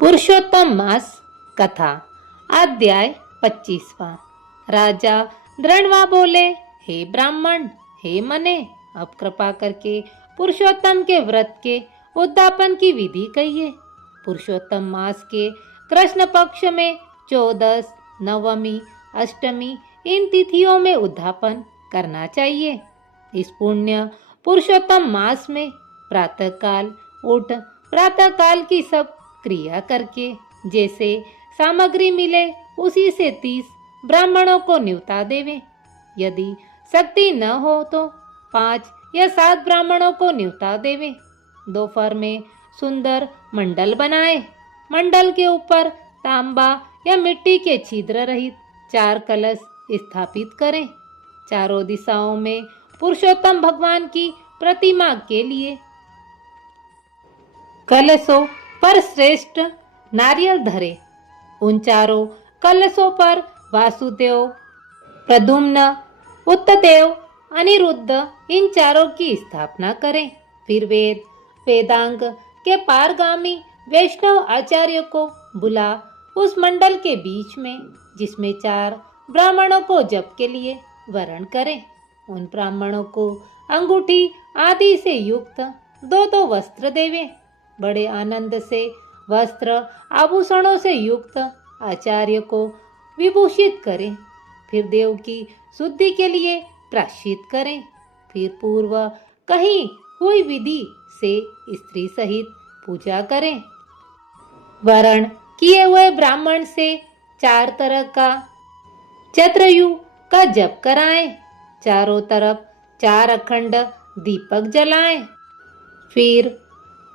पुरुषोत्तम मास कथा अध्याय 25वां। राजा द्रण्वा बोले, हे ब्राह्मण, हे मने, अब कृपा करके पुरुषोत्तम के व्रत के उद्यापन की विधि कहिए। पुरुषोत्तम मास के कृष्ण पक्ष में 14, नवमी, अष्टमी इन तिथियों में उद्यापन करना चाहिए। इस पुण्य पुरुषोत्तम मास में प्रातःकाल उठ प्रातःकाल की सब क्रिया करके जैसे सामग्री मिले उसी से 30 ब्राह्मणों को न्योता देवे। यदि शक्ति न हो तो 5 या 7 ब्राह्मणों को न्योता देवे। दोपहर में सुंदर मंडल बनाए। मंडल के ऊपर तांबा या मिट्टी के छिद्र रहित 4 कलश स्थापित करें। चारों दिशाओं में पुरुषोत्तम भगवान की प्रतिमा के लिए कलशों पर श्रेष्ठ नारियल धरे। उन चारों कलशों पर वासुदेव, प्रद्युम्न, उत्तदेव, अनिरुद्ध इन चारों की स्थापना करें। फिर वेदांग के पारगामी वैष्णव आचार्य को बुला उस मंडल के बीच में जिसमें 4 ब्राह्मणों को जप के लिए वरण करें। उन ब्राह्मणों को अंगूठी आदि से युक्त 2 वस्त्र देवे। बड़े आनंद से वस्त्र आभूषणों से युक्त आचार्य को विभूषित करें। फिर देव की शुद्धि के लिए प्रायश्चित करें। फिर पूर्व कहीं हुई विधि से स्त्री सहित पूजा करें। वरण किए हुए ब्राह्मण से 4 तरह का चत्रयु का जप कराएं। चारों तरफ 4 अखंड दीपक जलाएं। फिर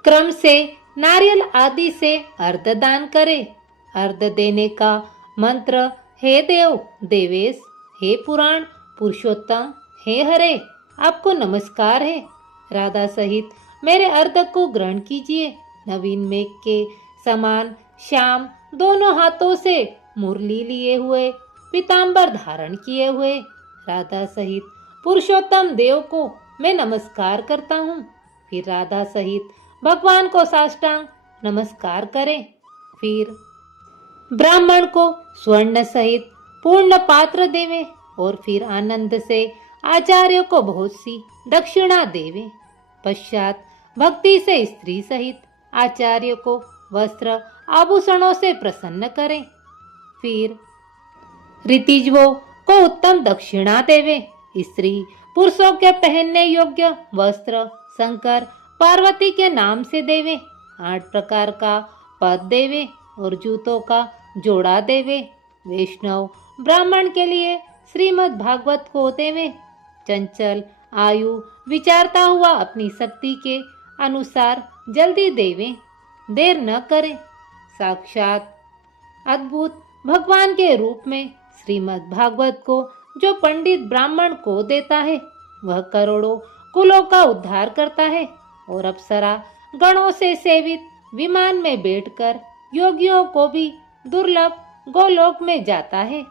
क्रम से नारियल आदि से अर्घ दान करें। अर्घ देने का मंत्र, हे देव देवेश, हे पुराण पुरुषोत्तम, हे हरे, आपको नमस्कार है। राधा सहित मेरे अर्घ को ग्रहण कीजिए। नवीन मेघ के समान श्याम दोनों हाथों से मुरली लिए हुए पीतांबर धारण किए हुए राधा सहित पुरुषोत्तम देव को मैं नमस्कार करता हूँ। फिर राधा सहित भगवान को साष्टांग नमस्कार करें। फिर ब्राह्मण को स्वर्ण सहित पूर्ण पात्र देवे और फिर आनंद से आचार्य को बहुत सी दक्षिणा देवे। पश्चात भक्ति से स्त्री सहित आचार्य को वस्त्र आभूषणों से प्रसन्न करें। फिर ऋतिजवों को उत्तम दक्षिणा देवे। स्त्री पुरुषों के पहनने योग्य वस्त्र शंकर पार्वती के नाम से देवे। 8 प्रकार का पद देवे और जूतों का जोड़ा देवे। वैष्णव ब्राह्मण के लिए श्रीमद् भागवत को देवे। चंचल आयु विचारता हुआ अपनी शक्ति के अनुसार जल्दी देवे, देर न करे। साक्षात अद्भुत भगवान के रूप में श्रीमद् भागवत को जो पंडित ब्राह्मण को देता है वह करोड़ों कुलों का उद्धार करता है और अप्सरा गणों से सेवित विमान में बैठकर योगियों को भी दुर्लभ गोलोक में जाता है।